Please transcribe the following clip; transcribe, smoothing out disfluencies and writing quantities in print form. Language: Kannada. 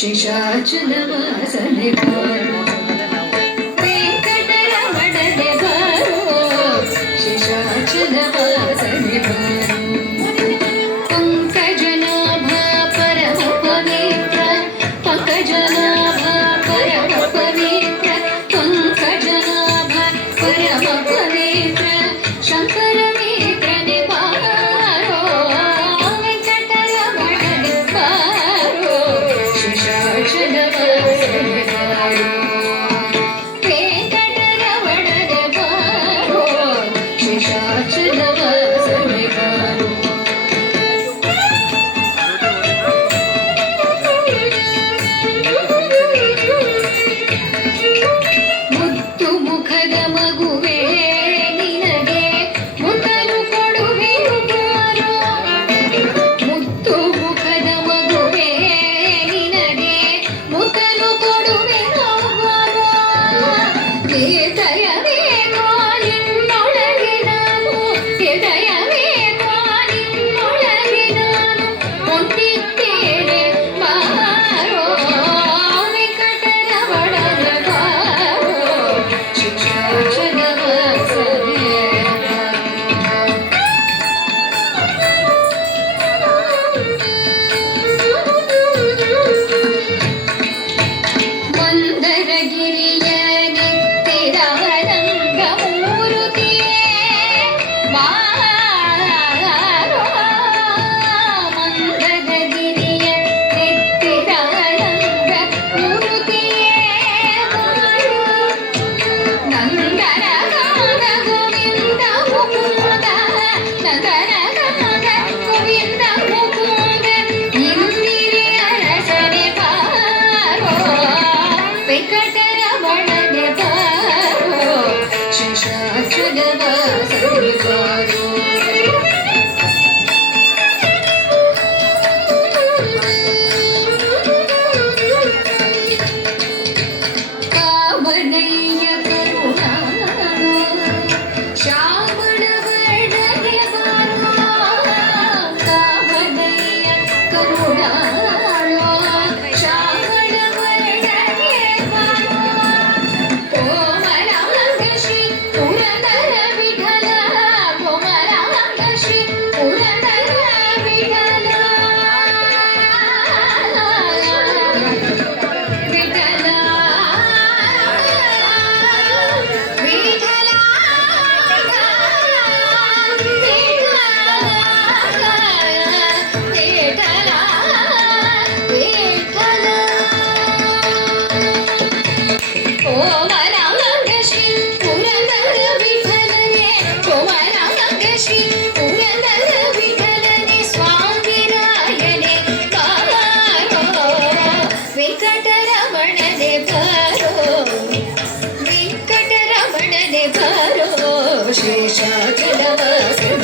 ಶೇಷಾಚಲವಾಸನೆ ಬಾರೋ ವೆಂಕಟರಮಣನೆ ಬಾರೋ ಶೇಷಾಚಲವಾಸನೆ ಬಾರೋ ಪಂಕಜನಾಭ ಪರಮ ಪವಿತ್ರ ಪಂಕಜನಾಭ ಪರಮ ಪವಿತ್ರ ಪಂಕಜನಾಭ ಪರಮ ಪವಿತ್ರ ಶಂಕರ ಮಿತ್ರನೆ ಬಾರೋ ವೆಂಕಟರಮಣನೆ ಬಾರೋ ಶೇಷಾಚಲವಾಸನೆ ಬಾರೋ ವೆಂಕಟರಮಣನೆ ಬಾರೋ ಶೇಷಾಚಲವಾಸನೆ ಬಾರೋ ಮುತ್ತು ಮುಖದ ಮಗುವೇ ನಿನಗೆ ಮುತ್ತನು ಕೊಡುವೆನು ಬಾರೋ ಮುತ್ತು ಮುಖದ ಮಗುವೇ ನಿನಗೆ ಮುತ್ತನು ಕೊಡುವೆನು ಬಾರೋ ಹೃದಯವೇ ಕಾಲಿನೊಳಗೆ ನಾನು ಹೃದಯವೇ ಕಾಲಿನೊಳಗೆ ನಾನು ಹೊಂದಿದ್ದೇನೆ ಬಾರೋ ವೆಂಕಟರಮಣನೆ ಬಾರೋ ಶೇಷಾಚಲವಾಸನೆ ಮಂದರಗಿರಿಯ ನೆತ್ತಿದ ರಂಗಮೂರುತಿಯೇ ಬಾರೋ ಮಂದರಗಿರಿಯ ನೆತ್ತಿದ ರಂಗಮೂರುತಿಯೇ ಬಾರೋ ನಂದನಗಾನ ಗೋವಿಂದ ಮುಕುಂದ ನಂದನಗಾನ ಗೋವಿಂದ ಮುಕುಂದ ಇಂದಿರೆಯ ರಸನೆ ಬಾರೋ ವೆಂಕಟರಮಣನೆ ಬಾರೋ ಶೇಷಾಚಲವಾಸನೆ ಬಾರೋ ಕಾಮನಯ್ಯ ಕರುಣಾಳು ಶ್ಯಾಮಳ ವರ್ಣನೆ ಬಾರೋ ಕಾಮನಯ್ಯ ಕರುಣಾಳು ಶ್ಯಾಮಳ ವರ್ಣನೆ ಬಾರೋ ಕೋಮಲಾಂಗ ಶ್ರೀ ಪುರಂದರ ವಿಠಲ ಕೋಮಲಾಂಗ ಶ್ರೀ ಪುರಂದರ ವಿಠಲ ವಿಠಲ ವಿಠಲ ಕೋಮಲಾಂಗ ಶ್ರೀ ಪುರಂದರ ವಿಠಲನೆ ಕೋಮಲಾಂಗ ಶ್ರೀ ಪುರಂದರ ವಿಠಲನೆ ಸ್ವಾಮಿರಾಯನೆ ಬಾರೋ ವೆಂಕಟರಮಣನೆ ಬಾರೋ ವೆಂಕಟರಮಣನೆ ಬಾರೋ ಶೇಷಾಚಲವಾಸನೆ